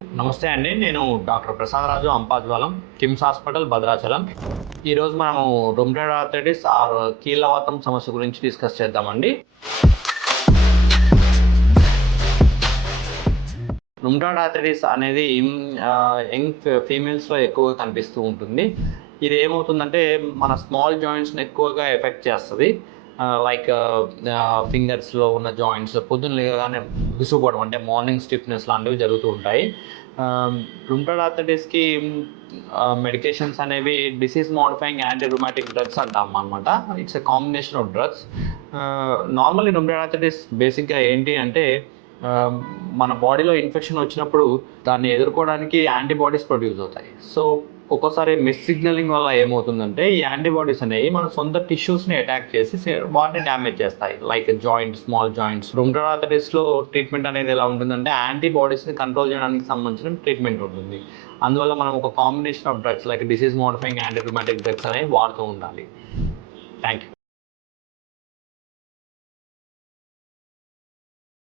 నమస్తే అండి. నేను డాక్టర్ ప్రసాదరాజు అంపాజ్వలం, కిమ్స్ హాస్పిటల్ భద్రాచలం. ఈరోజు మనము రుమటాయిడ్ ఆర్థరైటిస్ ఆర్ కీళ్ళవాతం సమస్య గురించి డిస్కస్ చేద్దామండి. రుమటాయిడ్ ఆర్థరైటిస్ అనేది యంగ్ ఫీమేల్స్లో ఎక్కువగా కనిపిస్తూ ఉంటుంది. ఇది ఏమవుతుందంటే మన స్మాల్ జాయింట్స్ని ఎక్కువగా ఎఫెక్ట్ చేస్తుంది. లైక్ ఫింగర్స్లో ఉన్న జాయింట్స్ పొద్దున్న లేవగానే విసుగుపడడం, అంటే మార్నింగ్ స్టిఫ్నెస్ లాంటివి జరుగుతూ ఉంటాయి. రుమటాయిడ్ ఆర్థరైటిస్కి మెడికేషన్స్ అనేవి disease modifying anti rheumatic drugs అంటాం అనమాట. It's a combination of drugs. Normally rheumatoid arthritis బేసిక్గా ఏంటి అంటే మన బాడీలో ఇన్ఫెక్షన్ వచ్చినప్పుడు దాన్ని ఎదుర్కోవడానికి యాంటీబాడీస్ ప్రొడ్యూస్ అవుతాయి. సో ఒక్కోసారి మిస్ సిగ్నలింగ్ వల్ల ఏమవుతుందంటే ఈ యాంటీబాడీస్ అనేవి మన సొంత టిష్యూస్ని అటాక్ చేసి వాటిని డ్యామేజ్ చేస్తాయి. Like joints, small joints. Rheumatoid ఆర్థరైటిస్లో ట్రీట్మెంట్ అనేది ఎలా ఉంటుందంటే యాంటీబాడీస్ని కంట్రోల్ చేయడానికి సంబంధించిన ట్రీట్మెంట్ ఉంటుంది. అందువల్ల మనం ఒక combination of drugs like disease modifying anti rheumatic drugs అనేవి వాడుతూ ఉండాలి. Thank you.